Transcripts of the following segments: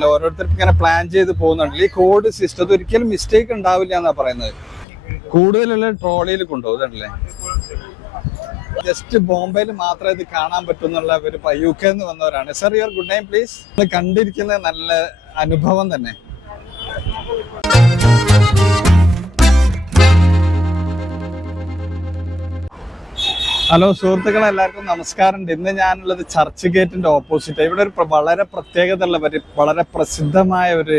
ഓരോരുത്തർക്ക് ഇങ്ങനെ പ്ലാൻ ചെയ്ത് പോകുന്നുണ്ട്. ഈ കോഡ് സിസ്റ്റം ഒരിക്കലും മിസ്റ്റേക്ക് ഉണ്ടാവില്ല എന്നാ പറയുന്നത്. കൂടുതലുള്ള ട്രോളിയിൽ കൊണ്ടുപോകുന്നല്ലേ. ജസ്റ്റ് ബോംബെയിൽ മാത്രമേ ഇത് കാണാൻ പറ്റുന്നുള്ള ഒരു UK എന്ന് വന്നവരാണ്. Sir, your good name please. കണ്ടിരിക്കുന്നത് നല്ല അനുഭവം തന്നെ. ഹലോ സുഹൃത്തുക്കളെ, എല്ലാവർക്കും നമസ്കാരം. ഇന്ന് ഞാനുള്ളത് ചർച്ച് ഗേറ്റിന്റെ ഓപ്പോസിറ്റ്. ഇവിടെ ഒരു വളരെ പ്രത്യേകത ഉള്ള വളരെ പ്രസിദ്ധമായ ഒരു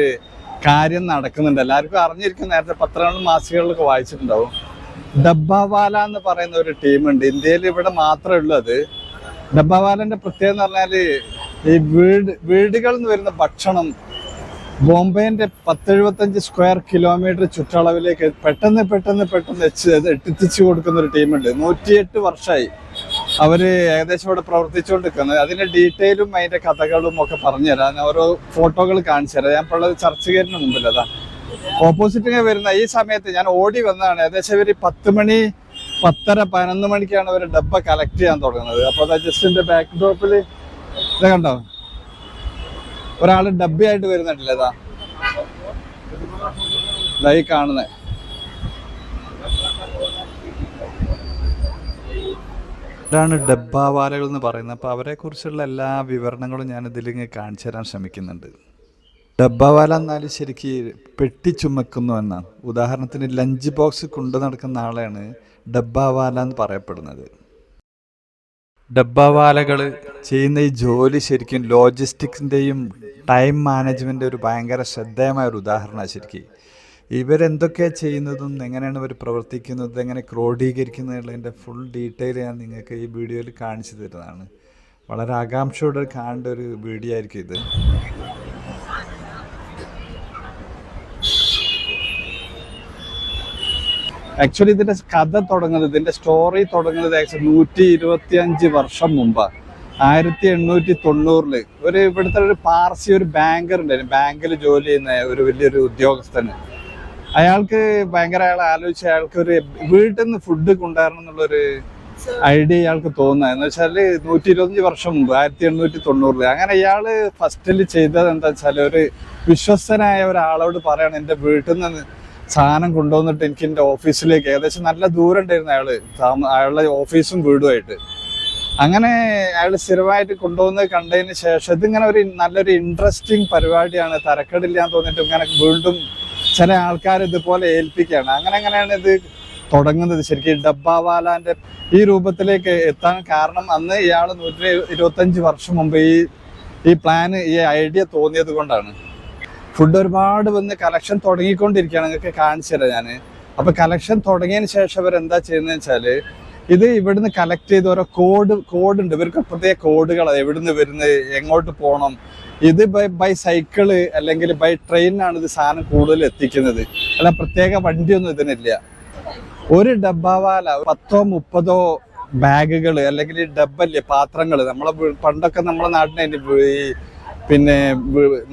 കാര്യം നടക്കുന്നുണ്ട്. എല്ലാവർക്കും അറിഞ്ഞിരിക്കും, നേരത്തെ പത്രങ്ങളിലും മാസികകളിലൊക്കെ വായിച്ചിട്ടുണ്ടാവും. ഡബ്ബാവാല എന്ന് പറയുന്ന ഒരു ടീമുണ്ട്. ഇന്ത്യയിൽ ഇവിടെ മാത്രമേ ഉള്ളൂ അത്. ഡബ്ബാവാലന്റെ പ്രത്യേകത എന്ന് പറഞ്ഞാല് ഈ വീടുകളിൽ നിന്ന് വരുന്ന ഭക്ഷണം ബോംബെന്റെ 10-75 സ്ക്വയർ കിലോമീറ്റർ ചുറ്റളവിലേക്ക് പെട്ടെന്ന് എത്തിച്ചു കൊടുക്കുന്ന ഒരു ടീമുണ്ട്. 108 വർഷമായി അവര് ഏകദേശം ഇവിടെ പ്രവർത്തിച്ചുകൊണ്ടിരിക്കുന്നത്. അതിന്റെ ഡീറ്റെയിലും അതിന്റെ കഥകളും ഒക്കെ പറഞ്ഞുതരാം. ഓരോ ഫോട്ടോകൾ കാണിച്ചു തരാം. ഞാൻ ഇപ്പോൾ ഉള്ളത് ചർച്ച് ഗേറ്റിന് മുമ്പിൽ. അതാ ഓപ്പോസിറ്റ് വരുന്ന ഈ സമയത്ത് ഞാൻ ഓടി വന്നതാണ്. ഏകദേശം ഇവര് 10 മണി 10:30 11 മണിക്കാണ് അവർ ഡബ്ബ കളക്ട് ചെയ്യാൻ തുടങ്ങുന്നത്. അപ്പോൾ അതാ ജസ്റ്റിന്റെ ബാക്ക് ഡ്രോപ്പിൽ ഇത് കണ്ടോ, ഒരാള് ഡബ്ബയായിട്ട് വരുന്നുണ്ടല്ലേ. ഇതായി കാണുന്നത്. ഇതാണ് ഡബ്ബാവാലകൾ എന്ന് പറയുന്നത്. അപ്പോൾ അവരെ കുറിച്ചുള്ള എല്ലാ വിവരണങ്ങളും ഞാൻ ഇതിലിങ്ങ് കാണിച്ചു തരാൻ ശ്രമിക്കുന്നുണ്ട്. ഡബ്ബാവാല എന്നാൽ ശരിക്കും പെട്ടി ചുമക്കുന്നു എന്നാണ്. ഉദാഹരണത്തിന് ലഞ്ച് ബോക്സ് കൊണ്ടു നടക്കുന്ന ആളെയാണ് ഡബ്ബാവാല എന്ന് പറയപ്പെടുന്നത്. ഡബ്ബാവാലകൾ ചെയ്യുന്ന ഈ ജോലി ശരിക്കും ലോജിസ്റ്റിക്സിൻ്റെയും ടൈം മാനേജ്മെൻ്റ് ഒരു ഭയങ്കര ശ്രദ്ധേയമായ ഒരു ഉദാഹരണമാണ്. ശരിക്കും ഇവരെന്തൊക്കെയാണ് ചെയ്യുന്നതും എങ്ങനെയാണ് ഇവർ പ്രവർത്തിക്കുന്നതും എങ്ങനെ ക്രോഡീകരിക്കുന്നതിൻ്റെ ഫുൾ ഡീറ്റെയിൽ ഞാൻ നിങ്ങൾക്ക് ഈ വീഡിയോയിൽ കാണിച്ചു തരുന്നതാണ്. വളരെ ആകാംക്ഷയോടെ കാണേണ്ട ഒരു വീഡിയോ ആയിരിക്കും ഇത്. ആക്ച്വലി ഇതിന്റെ കഥ തുടങ്ങുന്നത്, ഇതിന്റെ സ്റ്റോറി തുടങ്ങുന്നത് 125 വർഷം മുമ്പാണ്. 1890 ഒരു ഇവിടുത്തെ ഒരു പാർസി ഒരു ബാങ്കർ ഉണ്ടായിരുന്നു. ബാങ്കിൽ ജോലി ചെയ്യുന്ന ഒരു വലിയൊരു ഉദ്യോഗസ്ഥന്. അയാൾക്ക് അയാൾ ആലോചിച്ച് അയാൾക്ക് ഒരു വീട്ടിൽ നിന്ന് ഫുഡ് കൊണ്ടുവരണം എന്നുള്ളൊരു ഐഡിയ ഇയാൾക്ക് തോന്നുക. എന്ന് വെച്ചാൽ 125 വർഷം മുമ്പ് 1890 അങ്ങനെ ഇയാള് ഫസ്റ്റിൽ ചെയ്തത് എന്താ വെച്ചാൽ ഒരു വിശ്വസ്തനായ ഒരാളോട് പറയാണ്, എൻ്റെ വീട്ടിൽ നിന്ന് സാധനം കൊണ്ടുവന്നിട്ട് എനിക്ക് എൻ്റെ ഓഫീസിലേക്ക്, ഏകദേശം നല്ല ദൂരം ഉണ്ടായിരുന്നു അയാളുടെ ഓഫീസും വീടുമായിട്ട്. അങ്ങനെ അയാൾ സ്ഥിരമായിട്ട് കൊണ്ടുവന്ന് കണ്ടതിന് ശേഷം ഇതിങ്ങനെ ഒരു നല്ലൊരു ഇൻട്രസ്റ്റിംഗ് പരിപാടിയാണ്, തരക്കേടില്ലാന്ന് തോന്നിയിട്ട് ഇങ്ങനെ വീണ്ടും ചില ആൾക്കാർ ഇതുപോലെ ഏൽപ്പിക്കുകയാണ്. അങ്ങനെയാണ് ഇത് തുടങ്ങുന്നത്. ശരിക്കും ഡബ്ബാവാലാന്റെ ഈ രൂപത്തിലേക്ക് എത്താൻ കാരണം അന്ന് ഇയാൾ 125 വർഷം മുമ്പ് ഈ പ്ലാന് ഈ ഐഡിയ തോന്നിയത് കൊണ്ടാണ്. ഫുഡ് ഒരുപാട് വന്ന് കളക്ഷൻ തുടങ്ങിക്കൊണ്ടിരിക്കുകയാണ്. നിങ്ങൾക്ക് കാണിച്ചു തരാം ഞാൻ. അപ്പൊ കളക്ഷൻ തുടങ്ങിയതിന് ശേഷം ഇവരെന്താ ചെയ്യുന്നത് വെച്ചാല് ഇത് ഇവിടുന്ന് കളക്ട് ചെയ്ത് ഓരോ കോഡ് ഉണ്ട്. ഇവർക്ക് പ്രത്യേക കോഡുകളാണ് എവിടുന്ന് വരുന്നത്, എങ്ങോട്ട് പോകണം. ഇത് ബൈ സൈക്കിള് അല്ലെങ്കിൽ ബൈ ട്രെയിനാണ് ഇത് സാധനം കൂടുതൽ എത്തിക്കുന്നത്. അല്ല പ്രത്യേക വണ്ടിയൊന്നും ഇതിനില്ല. ഒരു ഡബ്ബാവാല 10-30 ബാഗുകൾ അല്ലെങ്കിൽ ഡബ്ബല്ലേ പാത്രങ്ങൾ, പണ്ടൊക്കെ നമ്മളെ നാട്ടിന് പിന്നെ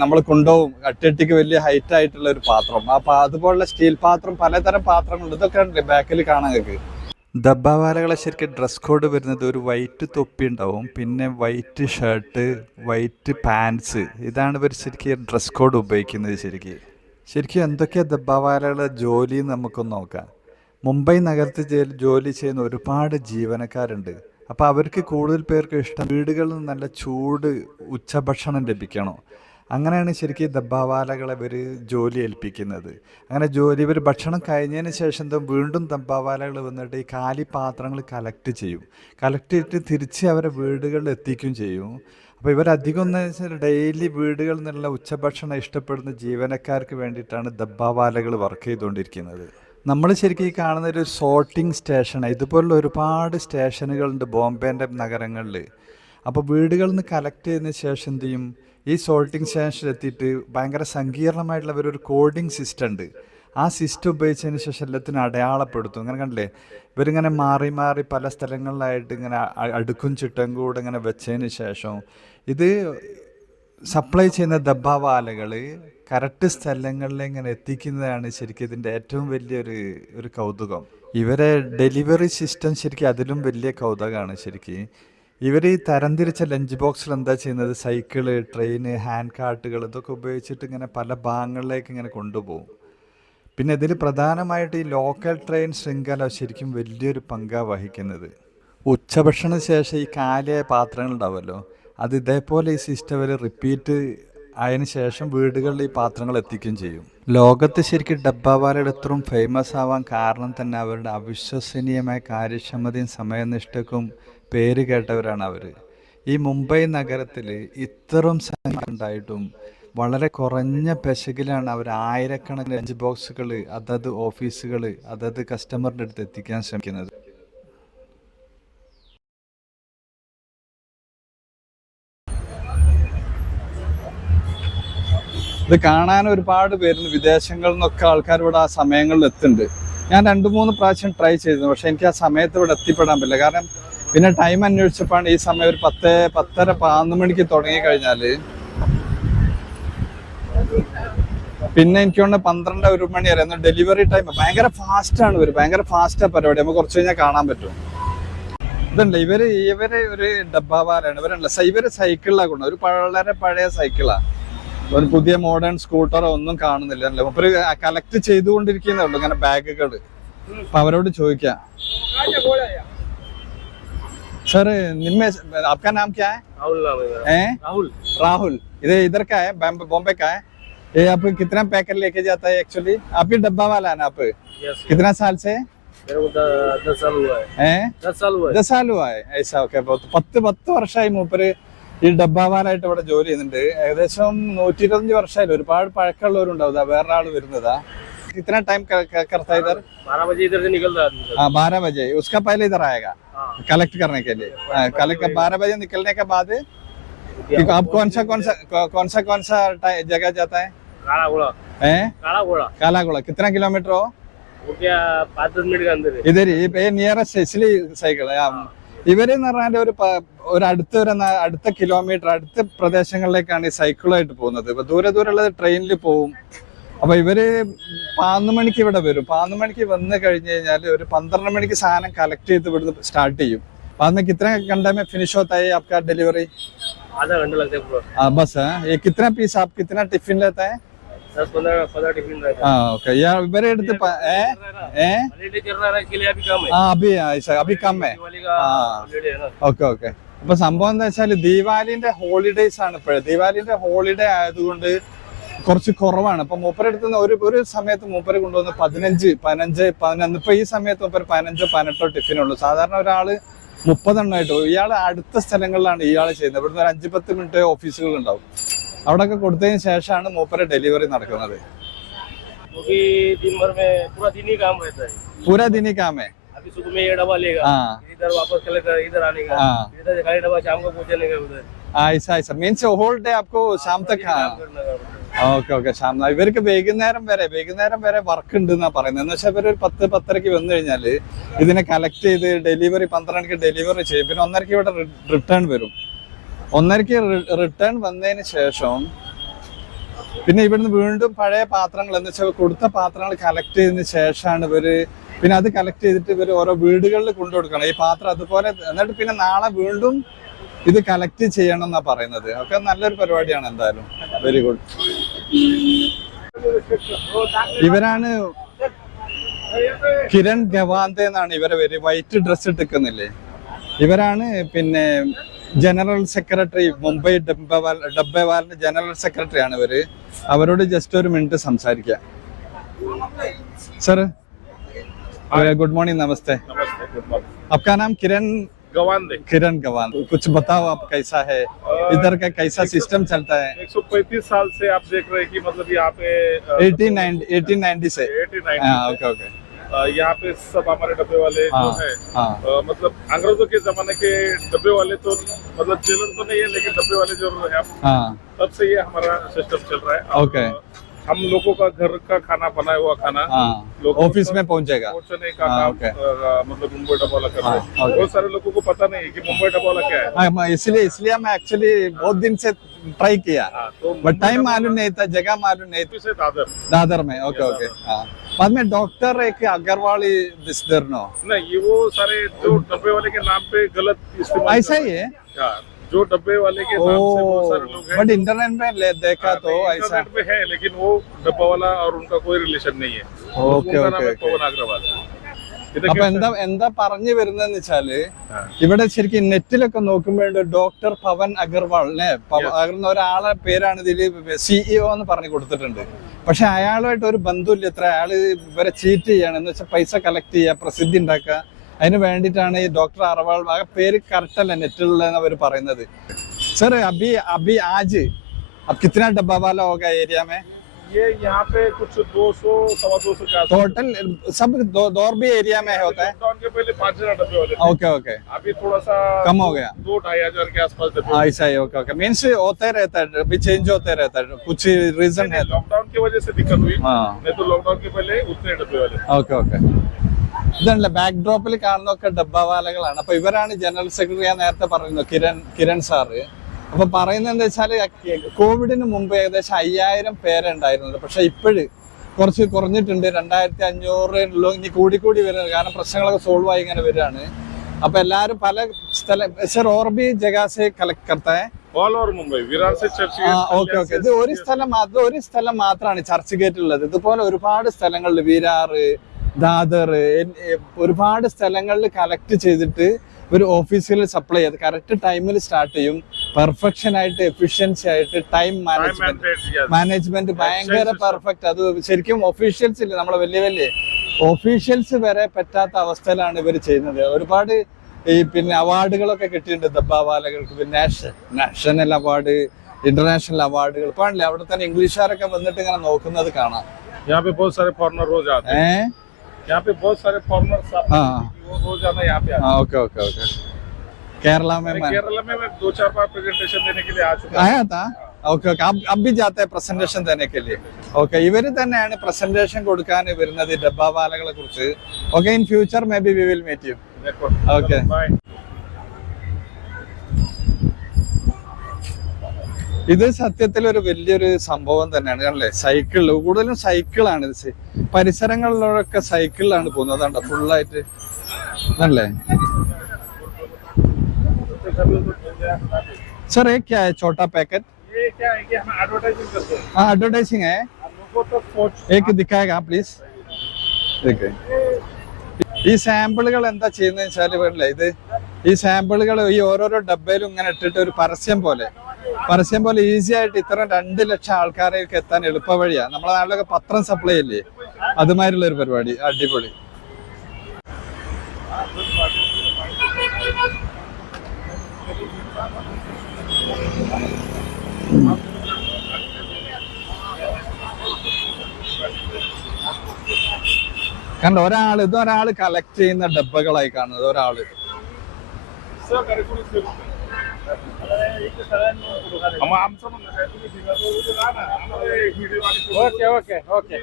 നമ്മൾ കൊണ്ടുപോകും അട്ടിക്ക് വലിയ ഹൈറ്റ് ആയിട്ടുള്ള ഒരു പാത്രം. അതുപോലുള്ള സ്റ്റീൽ പാത്രം, പലതരം പാത്രങ്ങളുണ്ട്. ഇതൊക്കെ ഉണ്ട് ബാക്കിൽ കാണാൻ. ഡബ്ബാവാലകളെ ശരിക്കും ഡ്രസ് കോഡ് വരുന്നത് ഒരു വൈറ്റ് തൊപ്പി ഉണ്ടാവും, പിന്നെ വൈറ്റ് ഷർട്ട്, വൈറ്റ് പാൻസ്. ഇതാണ് ഇവർ ശരിക്കും ഡ്രസ് കോഡ് ഉപയോഗിക്കുന്നത്. ശരിക്കും എന്തൊക്കെയാണ് ഡബ്ബാവാലകളുടെ ജോലി എന്ന് നമുക്കൊന്ന് നോക്കാം. മുംബൈ നഗരത്തിൽ ജോലി ചെയ്യുന്ന ഒരുപാട് ജീവനക്കാരുണ്ട്. അപ്പോൾ അവർക്ക് കൂടുതൽ പേർക്ക് ഇഷ്ടം വീടുകളിൽ നിന്ന് നല്ല ചൂട് ഉച്ചഭക്ഷണം ലഭിക്കണോ. അങ്ങനെയാണ് ശരിക്കും ഡബ്ബാവാലകളെ ഇവർ ജോലി ഏൽപ്പിക്കുന്നത്. അങ്ങനെ ഇവർ ഭക്ഷണം കഴിഞ്ഞതിന് ശേഷം വീണ്ടും ഡബ്ബാവാലകൾ വന്നിട്ട് ഈ കാലി പാത്രങ്ങൾ കളക്ട് ചെയ്തിട്ട് തിരിച്ച് അവരെ വീടുകളിൽ എത്തിക്കുകയും ചെയ്യും. അപ്പോൾ ഇവരധികം എന്ന് വെച്ചാൽ ഡെയിലി വീടുകളിൽ നിന്നുള്ള ഉച്ചഭക്ഷണം ഇഷ്ടപ്പെടുന്ന ജീവനക്കാർക്ക് വേണ്ടിയിട്ടാണ് ഡബ്ബാവാലകൾ വർക്ക് ചെയ്തുകൊണ്ടിരിക്കുന്നത്. നമ്മൾ ശരിക്കും ഈ കാണുന്ന ഒരു സോർട്ടിങ് സ്റ്റേഷനാണ്. ഇതുപോലുള്ള ഒരുപാട് സ്റ്റേഷനുകളുണ്ട് ബോംബെൻ്റെ നഗരങ്ങളിൽ. അപ്പോൾ വീടുകളിൽ നിന്ന് കളക്ട് ചെയ്തതിന് ശേഷം എന്ത് ചെയ്യും, ഈ സോർട്ടിങ് സ്റ്റേഷനിൽ എത്തിയിട്ട് ഭയങ്കര സങ്കീർണമായിട്ടുള്ള ഒരു കോഡിങ് സിസ്റ്റം ഉണ്ട്. ആ സിസ്റ്റം ഉപയോഗിച്ചതിന് ശേഷം എല്ലാത്തിനും അടയാളപ്പെടുത്തും. അങ്ങനെ കണ്ടില്ലേ, ഇവരിങ്ങനെ മാറി പല സ്ഥലങ്ങളിലായിട്ട് ഇങ്ങനെ അടുക്കും ചിട്ടം കൂടെ ഇങ്ങനെ വെച്ചതിന് ശേഷം ഇത് സപ്ലൈ ചെയ്യുന്ന ഡബ്ബാവാലകൾ കറക്റ്റ് സ്ഥലങ്ങളിൽ ഇങ്ങനെ എത്തിക്കുന്നതാണ് ശരിക്കും ഇതിൻ്റെ ഏറ്റവും വലിയൊരു കൗതുകം. ഇവരെ ഡെലിവറി സിസ്റ്റം ശരിക്കും അതിലും വലിയ കൗതുകമാണ്. ശരിക്കും ഇവർ ഈ തരംതിരിച്ച ലഞ്ച് ബോക്സിൽ എന്താ ചെയ്യുന്നത്, സൈക്കിള്, ട്രെയിന്, ഹാൻഡ് കാർട്ടുകൾ ഇതൊക്കെ ഉപയോഗിച്ചിട്ട് ഇങ്ങനെ പല ഭാഗങ്ങളിലേക്ക് ഇങ്ങനെ കൊണ്ടുപോകും. പിന്നെ ഇതിൽ പ്രധാനമായിട്ട് ഈ ലോക്കൽ ട്രെയിൻ ശൃംഖല ശരിക്കും വലിയൊരു പങ്കാണ് വഹിക്കുന്നത്. ഉച്ചഭക്ഷണത്തിന് ശേഷം ഈ കാലിയായ പാത്രങ്ങൾ ഉണ്ടാവുമല്ലോ, അത് ഇതേപോലെ ഈ സിസ്റ്റം വരെ റിപ്പീറ്റ് അതിന് ശേഷം വീടുകളിൽ ഈ പാത്രങ്ങൾ എത്തിക്കുകയും ചെയ്യും. ലോകത്ത് ശരിക്കും ഡബ്ബാവാലയുടെ ഇത്രയും ഫേമസ് ആവാൻ കാരണം തന്നെ അവരുടെ അവിശ്വസനീയമായ കാര്യക്ഷമതയും സമയനിഷ്ഠക്കും പേര് കേട്ടവരാണ് അവർ. ഈ മുംബൈ നഗരത്തിൽ ഇത്രയും സംഖ്യ ഉണ്ടായിട്ടും വളരെ കുറഞ്ഞ പെശകിലാണ് അവർ ആയിരക്കണക്കിന് ലഞ്ച് ബോക്സുകൾ അതത് ഓഫീസുകൾ അതത് കസ്റ്റമറിൻ്റെ അടുത്ത് എത്തിക്കാൻ ശ്രമിക്കുന്നത്. ഇത് കാണാൻ ഒരുപാട് പേരുണ്ട്, വിദേശങ്ങളിൽ നിന്നൊക്കെ ആൾക്കാർ ഇവിടെ ആ സമയങ്ങളിൽ എത്തുന്നുണ്ട്. ഞാൻ 2-3 പ്രാവശ്യം ട്രൈ ചെയ്തിരുന്നു, പക്ഷെ എനിക്ക് ആ സമയത്ത് ഇവിടെ എത്തിപ്പെടാൻ പറ്റില്ല. കാരണം പിന്നെ ടൈം അന്വേഷിച്ചപ്പോഴാണ് ഈ സമയം ഒരു 10, 10:30, 11 മണിക്ക് തുടങ്ങി കഴിഞ്ഞാൽ പിന്നെ എനിക്ക് കൊണ്ട് 12, 1 മണി വരെ ഡെലിവറി ടൈം ഭയങ്കര ഫാസ്റ്റാണ്. ഭയങ്കര ഫാസ്റ്റാണ് പരിപാടി. നമുക്ക് കുറച്ച് കഴിഞ്ഞാൽ കാണാൻ പറ്റും. ഇതുണ്ട് ഇവര് ഒരു ഡബ്ബാവാലാണ്. ഇവര് സൈക്കിളിലാണ് കൊണ്ടു, ഒരു വളരെ പഴയ സൈക്കിളാണ്. ഒരു പുതിയ മോഡേൺ സ്കൂട്ടറോ ഒന്നും കാണുന്നില്ല. ഒരു കളക്ട് ചെയ്തുകൊണ്ടിരിക്കുന്നേ ഉള്ളൂ ഇങ്ങനെ ബാഗുകൾ. അപ്പൊ അവരോട് ചോദിക്കാം, सर इनमें आपका नाम क्या है? राहुल। इधर का है, बॉम्बे का है। ये आप कितना पैकेट लेके जाता है? एक्चुअली आप ही डब्बा वाला है ना आप? कितना साल से? 10 साल हुआ है। 10 साल हुआ है ऐसा? ओके. 10 വർഷമായി മൂപ്പര് ഈ ഡബ്ബാവാലായിട്ട് ഇവിടെ ജോലി ചെയ്യുന്നുണ്ട്. ഏകദേശം 125 വർഷമായില്ല. ഒരുപാട് പഴക്കമുള്ളവരുണ്ടാവും. വേറെ ആള് വരുന്നതാ. कितना टाइम करता है इधर? 12 बजे इधर से निकलता है। हाँ 12 बजे उसका पहले इधर आएगा कलेक्ट करने के लिए। कलेक्ट 12 बजे निकलने के बाद आप कौन सा जगह जाता है? काला घोड़ा। कितना किलोमीटर हो? 5-10 मिनट के अंदर इधर ही नियरेस्ट इसलिए साइकिൾ. ഇവരെന്ന് പറഞ്ഞാൽ ഒരു അടുത്ത കിലോമീറ്റർ അടുത്ത പ്രദേശങ്ങളിലേക്കാണ് ഈ സൈക്കിളായിട്ട് പോകുന്നത്. ഇപ്പൊ ദൂരെയുള്ളത് ട്രെയിനിൽ പോവും. അപ്പൊ ഇവര് 11 മണിക്ക് ഇവിടെ വരും. 11 മണിക്ക് വന്നു കഴിഞ്ഞു കഴിഞ്ഞാൽ ഒരു 12 മണിക്ക് സാധനം കളക്ട് ചെയ്ത് ഇവിടുന്ന് സ്റ്റാർട്ട് ചെയ്യും. बाद में कितने घंटे में फिनिश होता है आपका डिलीवरी? आधा घंटा लगता है पूरा। बस है। ये कितना पीस आप कितना टिफिन लेता है? 10-15 टिफिन रहता है। ओके. यार इवरे എടുത്ത് हॉलिडे चल रहा है के लिए अभी कम है। अभी ऐसा अभी कम है। Okay okay. അപ്പൊ സംഭവം എന്താ വെച്ചാൽ ദീപാവലിന്റെ ഹോളിഡേയ്സ് ആണ് ഇപ്പോഴേ. ദീപാവലിന്റെ ഹോളിഡേ ആയതുകൊണ്ട് കുറച്ച് കുറവാണ്. അപ്പൊ മൂപ്പരെടുത്ത് ഒരു സമയത്ത് മൂപ്പര് കൊണ്ടുവന്ന് 15, 11 ഇപ്പൊ ഈ സമയത്ത് മൂപ്പര് 15, 18 ടിഫിനുള്ളൂ. സാധാരണ ഒരാള് 30 എണ്ണമായിട്ട്. ഇയാൾ അടുത്ത സ്ഥലങ്ങളിലാണ് ഇയാൾ ചെയ്യുന്നത്. ഇവിടുന്ന് ഒരു 5-10 മിനിറ്റ് ഓഫീസുകൾ ഉണ്ടാവും. അവിടെയൊക്കെ കൊടുത്തതിന് ശേഷമാണ് മൂപ്പരെ ഡെലിവറി നടക്കുന്നത്. पूरा दिन ही काम है। अभी सुबह में ये डब्बा लेगा, इधर वापस इधर आने का, इधर से खाली डब्बा शाम को पहुंचने का उधर। ऐसा मीन्स होल डे आपको शाम तक. Okay okay. ഇവർക്ക് വൈകുന്നേരം വരെ വർക്ക് ഉണ്ട് എന്നാ പറയുന്നത്. എന്ന് വെച്ചാൽ ഇവർ ഒരു 10-10:30 വന്നു കഴിഞ്ഞാല് ഇതിനെ കളക്ട് ചെയ്ത് ഡെലിവറി 12 മണിക്ക് ഡെലിവറി ചെയ്യും. പിന്നെ 1:30 ഇവിടെ റിട്ടേൺ വരും. 1:30 റിട്ടേൺ വന്നതിന് ശേഷം പിന്നെ ഇവിടുന്ന് വീണ്ടും പഴയ പാത്രങ്ങൾ എന്ന് വെച്ചാൽ കൊടുത്ത പാത്രങ്ങൾ കളക്ട് ചെയ്തതിന് ശേഷമാണ് ഇവര് പിന്നെ അത് കളക്ട് ചെയ്തിട്ട് ഇവർ ഓരോ വീടുകളിൽ കൊണ്ടുകൊടുക്കണം ഈ പാത്രം. അതുപോലെ എന്നിട്ട് പിന്നെ നാളെ വീണ്ടും ഇത് കളക്ട് ചെയ്യണം എന്നാ പറയുന്നത്. ഒക്കെ നല്ലൊരു പരിപാടിയാണ് എന്തായാലും. Very good. ഇവരാണ് കിരൺ ഗവാന്തെ എന്നാണ് ഇവരെ പേര്. വൈറ്റ് ഡ്രസ് ഇട്ടിക്കുന്നില്ലേ, ഇവരാണ് പിന്നെ ജനറൽ സെക്രട്ടറി മുംബൈ ഡബ്ബേവാലിന്റെ ജനറൽ സെക്രട്ടറി ആണ് ഇവര്. അവരോട് ജസ്റ്റ് ഒരു മിനിറ്റ് സംസാരിക്കാം. Sir good morning. नमस्ते. आपका नाम किरण गवांदे. कुछ बताओ आप कैसा है इधर का, कैसा सिस्टम चलता है? 135 साल से आप देख रहे हैं कि मतलब यहाँ पे 1890 से. ओके. यहाँ पे सब हमारे डब्बे वाले जो है मतलब अंग्रेजों के जमाने के डब्बे वाले तो मतलब जेलर तो नहीं है, लेकिन डब्बे वाले जो है तब से ये हमारा सिस्टम चल रहा है. ओके. हम लोगों का घर का खाना बनाया हुआ खाना ऑफिस में पहुंचेगा. पहुंचने का काम मतलब मुंबई डब्बा वाला कर रहे हैं. बहुत सारे लोगों को पता नहीं है कि मुंबई डब्बा वाला क्या है. इसलिए मैं एक्चुअली बहुत दिन से ट्राई किया, बट टाइम मालूम नहीं था, जगह मालूम नहीं थी. दादर दादर में. ओके. बाद में डॉक्टर एक अग्रवाल दिस देर नो नहीं, ये वो सारे जो डब्बे वाले के नाम पे गलत इस्तेमाल ऐसा कर ही रहे है। हैं। हाँ, जो डब्बे वाले के नाम से वो सारे लोग हैं। बट इंटरनेट में देखा तो नहीं, ऐसा इंटरनेट पे है, लेकिन वो डब्बा वाला और उनका कोई रिलेशन नहीं है। ओके उनका नाम है ओके पवन अग्रवाल। അപ്പൊ എന്താ പറഞ്ഞു വരുന്നതെന്ന് വെച്ചാല് हाँ। ഇവിടെ ശരിക്കും നെറ്റിലൊക്കെ നോക്കുമ്പോഴുണ്ട് ഡോക്ടർ പവൻ അഗർവാൾ അല്ലെ ഒരാളെ പേരാണ് ഇതില് CEO എന്ന് പറഞ്ഞു കൊടുത്തിട്ടുണ്ട്. പക്ഷെ അയാളുമായിട്ട് ഒരു ബന്ധമില്ല. ഇത്ര അയാള് ഇവരെ ചീറ്റ് ചെയ്യാണ് എന്ന് വെച്ചാൽ പൈസ കളക്ട് ചെയ്യുക, പ്രസിദ്ധി ഉണ്ടാക്കുക. അതിന് വേണ്ടിയിട്ടാണ് ഈ ഡോക്ടർ അഗർവാൾ ആ പേര് കറക്റ്റ് അല്ല നെറ്റിലുള്ളതെന്ന് അവർ പറയുന്നത്. സർ അബി ആജ് अब कितना डब्बा वाला होगा एरिया में? ये यहाँ पे कुछ 200 सवा 200 के आसपास। टोटल सब दौर भी एरिया में होता है? लॉकडाउन के पहले 5000 डब्बे वाले थे। ओके ओके अभी थोड़ा सा कम हो गया। 2-2,500 के आसपास डब्बे। ऐसा ही ओके ओके मीन्स होते रहता है, अभी चेंज होते रहता है, कुछ रीजन है तो। लॉकडाउन की वजह से दिक्कत हुई, हाँ नहीं तो लॉकडाउन के पहले उतने डब्बे वाले। ഓക്കെ ഓക്കെ ഇതല്ല ബാക്ക് ഡ്രോപ്പിൽ കാണുന്നൊക്കെ ഡബ്ബവാലകളാണ്. അപ്പൊ ഇവരാണ് ജനറൽ സെക്രട്ടറി. ഞാൻ നേരത്തെ പറയുന്നു കിരൺ സാറ്. അപ്പൊ പറയുന്നത് എന്താ വെച്ചാല് കോവിഡിന് മുമ്പ് ഏകദേശം 5000 പേരുണ്ടായിരുന്നത്. പക്ഷെ ഇപ്പോഴ് കുറച്ച് കുറഞ്ഞിട്ടുണ്ട്. 2500 ഇനി കൂടി വരുന്നത്. കാരണം പ്രശ്നങ്ങളൊക്കെ സോൾവ് ആയി ഇങ്ങനെ വരികയാണ്. അപ്പൊ എല്ലാരും പല സ്ഥലം സർ और भी जगह से कलेक्ट करता है ऑल ओवर मुंबई, विरार से चर्च ഓക്കെ ഓക്കെ ഇത് ഒരു സ്ഥലം മാത്രമാണ് ചർച്ച് ഗേറ്റ് ഉള്ളത്. ഇതുപോലെ ഒരുപാട് സ്ഥലങ്ങളിൽ വിരാറ്, ദാദർ, ഒരുപാട് സ്ഥലങ്ങളിൽ കളക്ട് ചെയ്തിട്ട് ഒരു ഓഫീസിൽ സപ്ലൈ ചെയ്ത് കറക്റ്റ് ടൈമിൽ സ്റ്റാർട്ട് ചെയ്യും. പെർഫെക്ഷൻ ആയിട്ട്, എഫിഷ്യൻസി ആയിട്ട്, ടൈം മാനേജ്മെന്റ് ഭയങ്കര പെർഫെക്റ്റ്. അത് ശരിക്കും ഒഫീഷ്യൽസ് ഇല്ല, നമ്മളെ വലിയ ഒഫീഷ്യൽസ് വരെ പറ്റാത്ത അവസ്ഥയിലാണ് ഇവർ ചെയ്യുന്നത്. ഒരുപാട് ഈ പിന്നെ അവാർഡുകളൊക്കെ കിട്ടിയിട്ടുണ്ട് ഡബ്ബാവാലകൾക്ക്. നാഷണൽ അവാർഡ്, ഇന്റർനാഷണൽ അവാർഡുകൾ. ഇപ്പൊ ആണല്ലേ അവിടെ തന്നെ ഇംഗ്ലീഷുകാരൊക്കെ വന്നിട്ട് ഇങ്ങനെ നോക്കുന്നത് കാണാം. यहाँ पे बहुत सारे फॉरेनर रोज आते हैं। यहाँ पे बहुत सारे फॉरेनर वो रोज आना यहाँ पे आते हैं। ओके ओके ओके केरला में मैं 2-4 बार प्रेजेंटेशन देने के लिए आ चुका आया था. ഓക്കെ ഓക്കെ अब भी जाते हैं പ്രസന്റേഷൻ देने के लिए. ഓക്കെ ഇവര് തന്നെയാണ് പ്രസന്റേഷൻ കൊടുക്കാൻ വരുന്നത് ഡബ്ബാവാലകളെ കുറിച്ച്. Okay in future maybe we will meet you. Okay ഇത് സത്യത്തിൽ ഒരു വലിയൊരു സംഭവം തന്നെയാണ്. കണ്ടല്ലേ സൈക്കിൾ, കൂടുതലും സൈക്കിളാണ്. പരിസരങ്ങളിലൊക്കെ സൈക്കിളിലാണ് പോകുന്നത്. അതാണ്ടോ ഫുള്ളായിട്ട് അല്ലേ. सर एक क्या है छोटा पैकेट? ये क्या है कि हम एडवर्टाइजिंग करते हैं। हाँ एडवर्टाइजिंग है. आप लोगों को सोच एक दिखाएगा प्लीज. देखिए ഈ സാമ്പിളുകൾ എന്താ ചെയ്യുന്നത് വെച്ചാൽ വേണ്ടില്ല, ഇത് ഈ സാമ്പിളുകൾ ഈ ഓരോരോ ഡബ്ബയിലും ഇങ്ങനെ ഇട്ടിട്ട് ഒരു പരസ്യം പോലെ ഈസി ആയിട്ട് ഇത്ര 2 ലക്ഷം ആൾക്കാരേക്ക് എത്താൻ എളുപ്പ വഴിയാ. നമ്മളെ നാട്ടിലൊക്കെ പത്രം സപ്ലൈ ഇല്ലേ, അതുമാതിരിയുള്ള ഒരു പരിപാടി. അടിപൊളി. കണ്ട ഇതൊരാള് കളക്ട് ചെയ്യുന്ന ഡബ്ബകളായി കാണുന്നത്. ഒരാള് ओके ओके ओके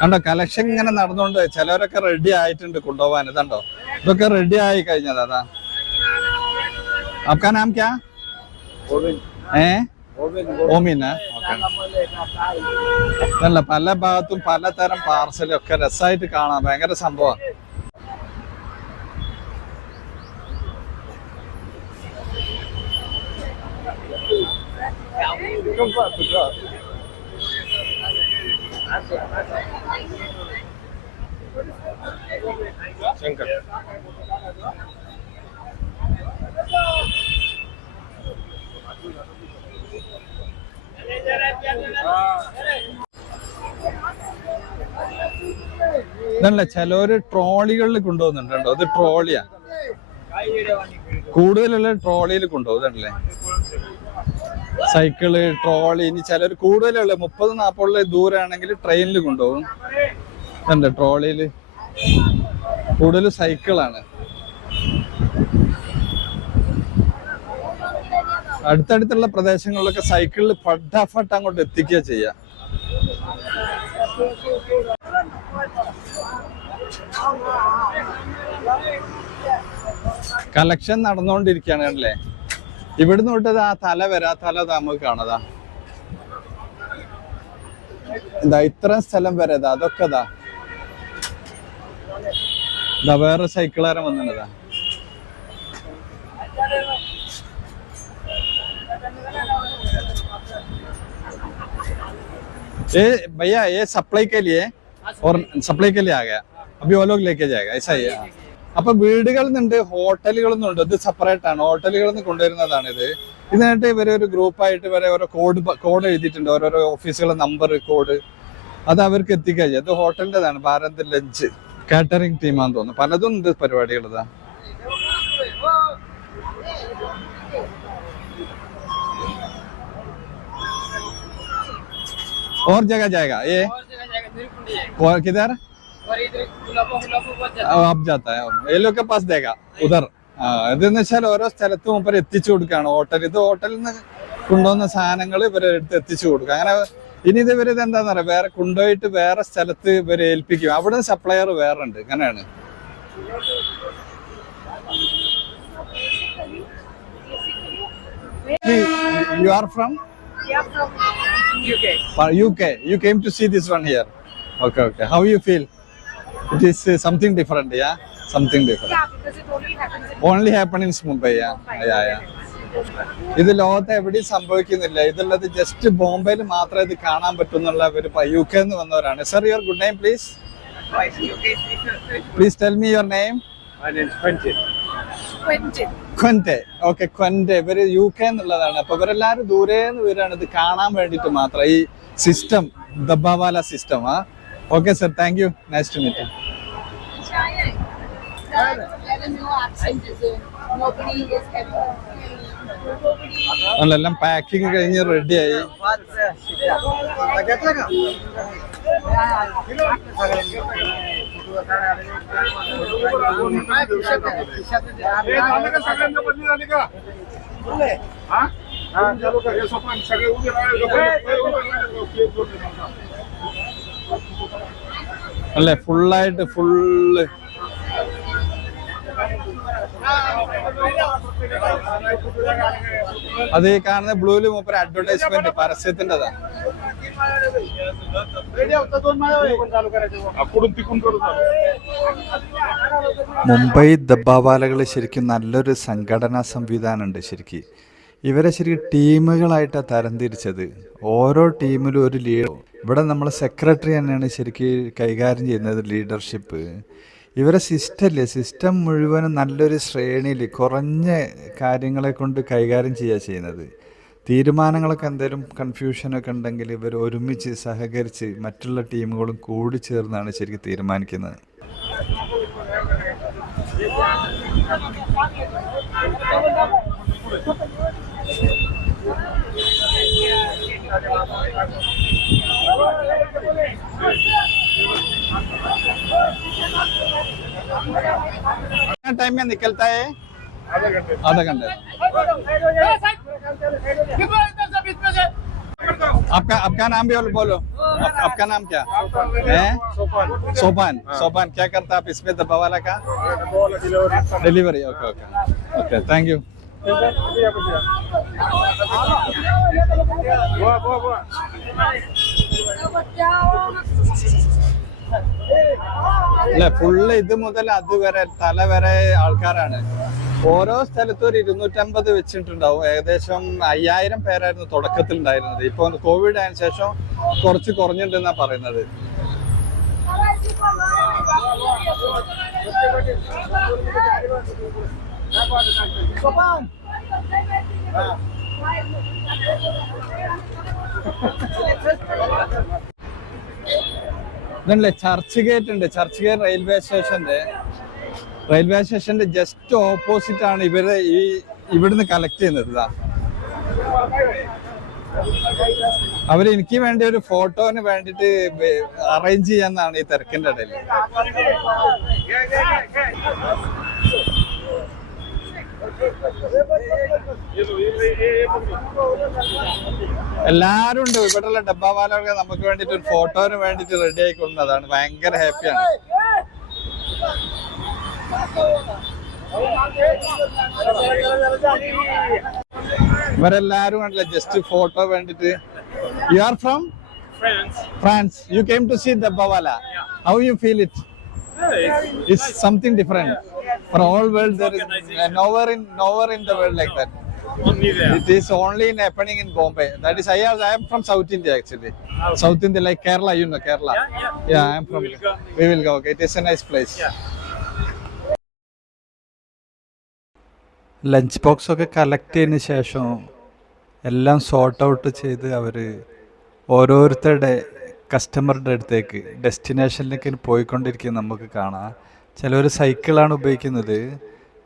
കണ്ടോ കളക്ഷൻ ഇങ്ങനെ നടന്നുകൊണ്ട് ചിലവരൊക്കെ റെഡി ആയിട്ടുണ്ട് കൊണ്ടുപോകാൻ. ഇതുണ്ടോ ഇതൊക്കെ റെഡി ആയി കഴിഞ്ഞത്. അതാ आपका नाम क्या? ഓമിന. അല്ല പല ഭാഗത്തും പലതരം പാർസലും ഒക്കെ രസമായിട്ട് കാണാം. ഭയങ്കര സംഭവം. शंकर ഇതല്ല ചിലവര് ട്രോളികളിൽ കൊണ്ടുപോകുന്നുണ്ടോ. ഇത് ട്രോളിയാ, കൂടുതലുള്ള ട്രോളിയിൽ കൊണ്ടുപോകുന്നല്ലേ. Cycle, trolley. ഇനി ചിലർ കൂടുതലുള്ള 30-40 ദൂരാണെങ്കിൽ ട്രെയിനിൽ കൊണ്ടുപോകും. ഇതല്ലേ ട്രോളിയില് കൂടുതൽ സൈക്കിളാണ്. അടുത്തടുത്തുള്ള പ്രദേശങ്ങളിലൊക്കെ സൈക്കിളിൽ ഫട്ടാഫട്ട് അങ്ങോട്ട് എത്തിക്കുക ചെയ്യാം. കളക്ഷൻ നടന്നുകൊണ്ടിരിക്കുകയാണ് അല്ലേ. ഇവിടുന്ന് തൊട്ടത് ആ തല വരെ, ആ തല നമുക്ക് കാണാതാ. എന്താ ഇത്രയും സ്ഥലം വരെ ഇതാ അതൊക്കെ ഇതാ വേറെ സൈക്കിളാരം വന്നിട്ടാ. ये भैया ये सप्लाई के लिए और सप्लाई के लिए आ गया अभी वो लोग लेके जाएगा ऐसा ही है. അപ്പൊ വീടുകളിൽ നിന്നുണ്ട് ഹോട്ടലുകളിൽ നിന്നുണ്ട്. ഇത് സെപ്പറേറ്റ് ആണ്. ഹോട്ടലുകളിൽ നിന്ന് കൊണ്ടുവരുന്നതാണ് ഇത്. ഇതിനായിട്ട് ഇവരെ ഒരു ഗ്രൂപ്പായിട്ട് ഇവരെ ഓരോ കോഡ് എഴുതിയിട്ടുണ്ട്. ഓരോരോ ഓഫീസുകളുടെ നമ്പർ കോഡ് അത് അവർക്ക് എത്തിക്കുക. ഇത് ഹോട്ടലിൻ്റെതാണ്. ഭാരത് ലഞ്ച് കാറ്ററിംഗ് ടീമാന്ന് തോന്നുന്നു. പലതും ഉണ്ട് പരിപാടികൾ. ഇതാ और जगह जाएगा ये किधर अब जाता है ये लोग के पास देगा उधर. ഇതെന്ന് വെച്ചാൽ ഓരോ സ്ഥലത്തും ഇവർ എത്തിച്ചു കൊടുക്കുകയാണ്. ഇത് ഹോട്ടലിൽ നിന്ന് കൊണ്ടുവന്ന സാധനങ്ങൾ ഇവരെ എടുത്ത് എത്തിച്ചു കൊടുക്കുക. അങ്ങനെ ഇനി ഇത് ഇവരിത് എന്താന്ന് പറയാ വേറെ കൊണ്ടുപോയിട്ട് വേറെ സ്ഥലത്ത് ഇവരെ ഏൽപ്പിക്കും. അവിടെ സപ്ലയർ വേറെ ഉണ്ട്. അങ്ങനെയാണ്. You are from? Yeah, from UK. UK. You came to see this one here. Okay. How you feel? It is something different, yeah? Something different. Yeah, because it only happens in Mumbai, yeah. Yeah. ഇത് ലോകത്ത് എവിടെയും സംഭവിക്കുന്നില്ല. ഇതുള്ളത് just ബോംബെയിൽ മാത്രമേ ഇത് കാണാൻ പറ്റുന്നുള്ള ഒരു UK എന്ന് വന്നവരാണ്. Sir, your good name please. Please tell me your name. My name is Quentin. Quentin. Okay, Quentin. ഇവര് UK എന്നുള്ളതാണ്. അപ്പൊ ഇവരെല്ലാരും ദൂരേന്ന് വരാണ് ഇത് കാണാൻ വേണ്ടിട്ട് മാത്രം. ഈ system dabbawala system. Okay sir, thank you. Nice to meet you. എല്ലാം പാക്കിങ് കഴിഞ്ഞ് റെഡിയായി. അല്ലേ ഫുള്ളായിട്ട് ഫുള്ള് അത് ഈ കാണുന്ന ബ്ലൂല് മൂപ്പര് അഡ്വർടൈസ്മെന്റ് പരസ്യത്തിൻ്റെതാ. മുംബൈ ഡബ്ബാവാലകൾ ശരിക്കും നല്ലൊരു സംഘടനാ സംവിധാനമുണ്ട്. ശരിക്കും ഇവരെ ശരിക്കും ടീമുകളായിട്ടാണ് തരംതിരിച്ചത്. ഓരോ ടീമിലും ഒരു ലീഡർ. ഇവിടെ നമ്മൾ സെക്രട്ടറി തന്നെയാണ് ശരിക്കും കൈകാര്യം ചെയ്യുന്നത്, ലീഡർഷിപ്പ്. ഇവരെ സിസ്റ്റം മുഴുവനും നല്ലൊരു ശ്രേണിയിൽ കുറഞ്ഞ കാര്യങ്ങളെ കൊണ്ട് കൈകാര്യം ചെയ്യുന്നത്. തീരുമാനങ്ങളൊക്കെ എന്തെങ്കിലും കൺഫ്യൂഷനൊക്കെ ഉണ്ടെങ്കിൽ ഇവർ ഒരുമിച്ച് സഹകരിച്ച് മറ്റുള്ള ടീമുകളും കൂടി ചേർന്നാണ് ശരിക്കും തീരുമാനിക്കുന്നത്. टाइम में निकलता है? आधा घंटे. आपका नाम भी बोलो. आपका नाम क्या है? सोपान. क्या करता आप इसमें डब्बा वाला का? डिलीवरी. Okay thank you. അല്ലെ ഫുള്ള് ഇത് മുതൽ അതുവരെ തല വരെ ആൾക്കാരാണ്. ഓരോ സ്ഥലത്തും ഒരു 250 വെച്ചിട്ടുണ്ടാവും. ഏകദേശം 5000 പേരായിരുന്നു തുടക്കത്തിൽ ഉണ്ടായിരുന്നത്. ഇപ്പൊ കോവിഡ് ആയതിനു ശേഷം കുറച്ച് കുറഞ്ഞിട്ടുണ്ടെന്നാ പറയുന്നത്. ഇതല്ലേ ചർച്ച് ഗേറ്റ് ഉണ്ട്. ചർച്ച് ഗേറ്റ് റെയിൽവേ സ്റ്റേഷന്റെ ജസ്റ്റ് ഓപ്പോസിറ്റ് ആണ് ഇവര് ഇവിടുന്ന് കളക്ട് ചെയ്യുന്നത്. അവര് എനിക്ക് വേണ്ടി ഒരു ഫോട്ടോന് വേണ്ടിട്ട് അറേഞ്ച് ചെയ്യാന്നാണ് ഈ തിരക്കിന്റെ ഇടയിൽ. എല്ലാരും ഉണ്ട്. ഇവിടെയുള്ള ഡബ്ബാവാലൊക്കെ നമുക്ക് വേണ്ടിട്ട് ഒരു ഫോട്ടോന് വേണ്ടിട്ട് റെഡി ആയിക്കൊണ്ടതാണ്. ഭയങ്കര ഹാപ്പിയാണ്. ഇവരെല്ലാരും കണ്ടില്ല ജസ്റ്റ് ഫോട്ടോ വേണ്ടിട്ട്. You are from France. France. You came to see Dabbawala. Yeah. How you feel it? Yeah, It's something different. For all world, there is nowhere in the world like that. only there. It is only happening in Bombay. That is, I am from South India actually. South India, like Kerala, you know Kerala. Yeah, I am from. We will go. Okay, it is a nice place. Yeah. Lunch box ഒക്കെ collect ചെയ്തതിന് ശേഷം എല്ലാം sort out ചെയ്ത് അവർ ഓരോരുത്തരുടെ കസ്റ്റമറുടെ അടുത്തേക്ക് ഡെസ്റ്റിനേഷനിലേക്ക് പോയിക്കൊണ്ടിരിക്കുന്നത് നമുക്ക് കാണാം. ചിലർ സൈക്കിളാണ് ഉപയോഗിക്കുന്നത്,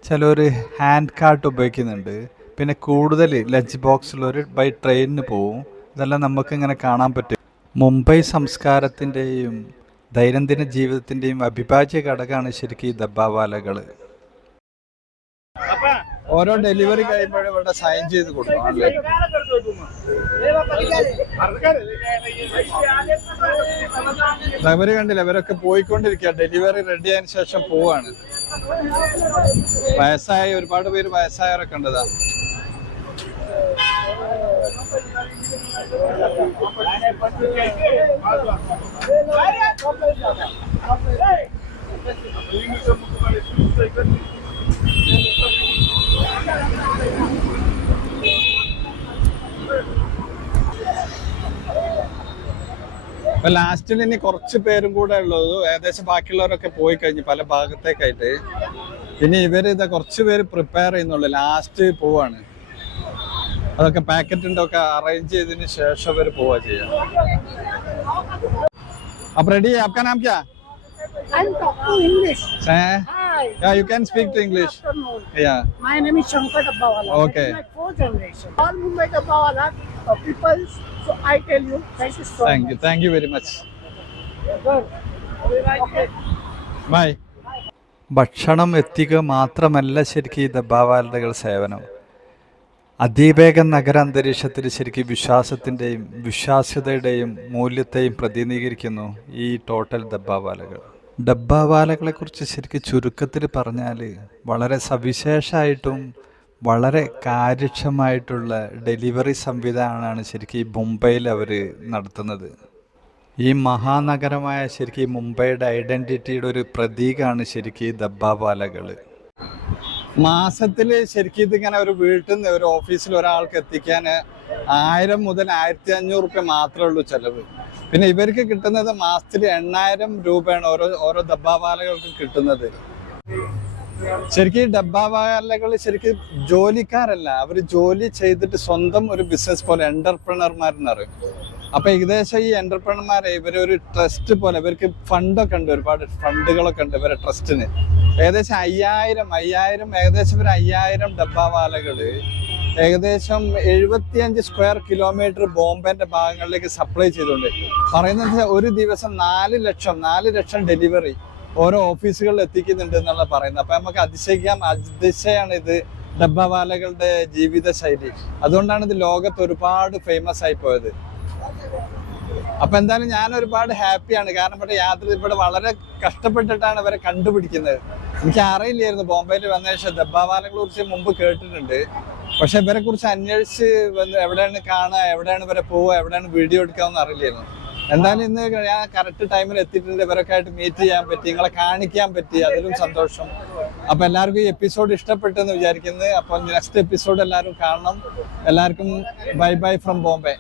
ചിലർ ഹാൻഡ് കാർട്ട് ഉപയോഗിക്കുന്നുണ്ട്, പിന്നെ കൂടുതൽ ലഞ്ച് ബോക്സുള്ളവർ ബൈ ട്രെയിനിന് പോവും. ഇതെല്ലാം നമുക്കിങ്ങനെ കാണാൻ പറ്റും. മുംബൈ സംസ്കാരത്തിൻ്റെയും ദൈനംദിന ജീവിതത്തിൻ്റെയും അവിഭാജ്യ ഘടകമാണ് ശരിക്കും ഈ ഡബ്ബാവാലകൾ. ഓരോ ഡെലിവറി കഴിയുമ്പോഴും ഇവിടെ സൈൻ ചെയ്ത് കൊടുക്കും. ഡെലിവറി കണ്ടില്ല, ഇവരൊക്കെ പോയിക്കൊണ്ടിരിക്കുക. ഡെലിവറി റെഡി ആയതിനു ശേഷം പോവാണ്. ഒരുപാട് പേര് വയസ്സായവരൊക്കെ ഉണ്ടതാ. അപ്പൊ ലാസ്റ്റിൽ ഇനി കുറച്ച് പേരും കൂടെ ഉള്ളത്. ഏകദേശം ബാക്കിയുള്ളവരൊക്കെ പോയി കഴിഞ്ഞു പല ഭാഗത്തേക്കായിട്ട്. ഇനി ഇവര് ഇതാ കുറച്ച് പേര് പ്രിപ്പയർ ചെയ്യുന്നുള്ളു. ലാസ്റ്റ് പോവാണ്. അതൊക്കെ പാക്കറ്റിൻ്റെ ഒക്കെ അറേഞ്ച് ചെയ്തതിന് ശേഷം ഇവർ പോവാ ചെയ്യാം. അപ്പൊ റെഡി? आपका नाम क्या? I'm talking English. Hi. Yeah, you can speak to English. Yeah. My name is Shankar Dabbawala. Okay. This is my fourth generation. All Mumbai Dabbawala people. So I tell you, thank you so much. Thank you very much. Good. Okay. Bye. ഭക്ഷണം എത്തിക്കുക മാത്രമല്ല ശരിക്കും ഈ ഡബ്ബാവാലകൾ സേവനം. അതിവേഗ നഗരാന്തരീക്ഷത്തിൽ ശരിക്കും വിശ്വാസത്തിൻ്റെയും വിശ്വാസ്യതയുടെയും മൂല്യത്തെയും പ്രതിനിധീകരിക്കുന്നു ഈ ടോട്ടൽ ഡബ്ബാവാലകൾ. ഡബ്ബാവാലകളെക്കുറിച്ച് ശരിക്കും ചുരുക്കത്തിൽ പറഞ്ഞാൽ വളരെ സവിശേഷമായിട്ടും വളരെ കാര്യക്ഷമമായിട്ടുള്ള ഡെലിവറി സംവിധാനമാണ് ശരിക്കും ഈ മുംബൈയിൽ അവർ നടത്തുന്നത്. ഈ മഹാനഗരമായ ശരിക്കും മുംബൈയുടെ ഐഡൻറ്റിറ്റിയുടെ ഒരു പ്രതീകമാണ് ശരിക്കും ഈ ഡബ്ബാവാലകൾ. മാസത്തിൽ ശരിക്കും ഇതിങ്ങനെ ഒരു വീട്ടിൽ നിന്ന് ഒരു ഓഫീസിൽ ഒരാൾക്ക് എത്തിക്കാൻ 1000 മുതൽ 1500 രൂപ മാത്രമേ ഉള്ളൂ ചിലവ്. പിന്നെ ഇവർക്ക് കിട്ടുന്നത് മാസത്തിൽ 8000 രൂപയാണ് ഓരോ ഡബ്ബാവാലകൾക്കും കിട്ടുന്നത്. ശരിക്കും ഈ ഡബ്ബാവാലകൾ ശരിക്കും ജോലിക്കാരല്ല, അവർ ജോലി ചെയ്തിട്ട് സ്വന്തം ഒരു ബിസിനസ് പോലെ എന്റർപ്രണർമാരെന്ന് പറയും. അപ്പൊ ഏകദേശം ഈ എന്റർപ്രണർമാരെ ഇവരൊരു ട്രസ്റ്റ് പോലെ, ഇവർക്ക് ഫണ്ടൊക്കെ ഉണ്ട്, ഒരുപാട് ഫണ്ടുകളൊക്കെ ഉണ്ട് ഇവരെ ട്രസ്റ്റിന്. ഏകദേശം 5000 ഏകദേശം ഒരു 5000 ഡബ്ബാവാലകള് ഏകദേശം 75 സ്ക്വയർ കിലോമീറ്റർ ബോംബെന്റെ ഭാഗങ്ങളിലേക്ക് സപ്ലൈ ചെയ്തുകൊണ്ട് പറയുന്നത് ഒരു ദിവസം 4 ലക്ഷം ഡെലിവറി ഓരോ ഓഫീസുകളിൽ എത്തിക്കുന്നുണ്ട് എന്നുള്ള പറയുന്നത്. അപ്പൊ നമുക്ക് അതിശയാണ് ഇത് ഡബ്ബാവാലകളുടെ ജീവിത ശൈലി. അതുകൊണ്ടാണ് ഇത് ലോകത്ത് ഒരുപാട് ഫേമസ് ആയി പോയത്. അപ്പൊ എന്തായാലും ഞാൻ ഒരുപാട് ഹാപ്പിയാണ്. കാരണം ഇവിടെ വളരെ കഷ്ടപ്പെട്ടിട്ടാണ് ഇവരെ കണ്ടുപിടിക്കുന്നത്. എനിക്ക് അറിയില്ലായിരുന്നു ബോംബെയിൽ വന്ന ശേഷം ഡബ്ബാവാലകളെ കുറിച്ച് മുമ്പ് കേട്ടിട്ടുണ്ട്. പക്ഷെ ഇവരെ കുറിച്ച് അന്വേഷിച്ച് എവിടെയാണ് കാണുക, എവിടെയാണ് ഇവരെ പോവുക, എവിടെയാണ് വീഡിയോ എടുക്കാമെന്ന് അറിയില്ലായിരുന്നു. എന്തായാലും ഇന്ന് ഞാൻ കറക്റ്റ് ടൈമിൽ എത്തിയിട്ടുണ്ട്. ഇവരൊക്കെ ആയിട്ട് മീറ്റ് ചെയ്യാൻ പറ്റി, നിങ്ങളെ കാണിക്കാൻ പറ്റി, അതിലും സന്തോഷം. അപ്പൊ എല്ലാവർക്കും ഈ എപ്പിസോഡ് ഇഷ്ടപ്പെട്ടെന്ന് വിചാരിക്കുന്നത്. അപ്പൊ നെക്സ്റ്റ് എപ്പിസോഡ് എല്ലാവരും കാണണം. എല്ലാവർക്കും ബൈ ഫ്രം ബോംബെ.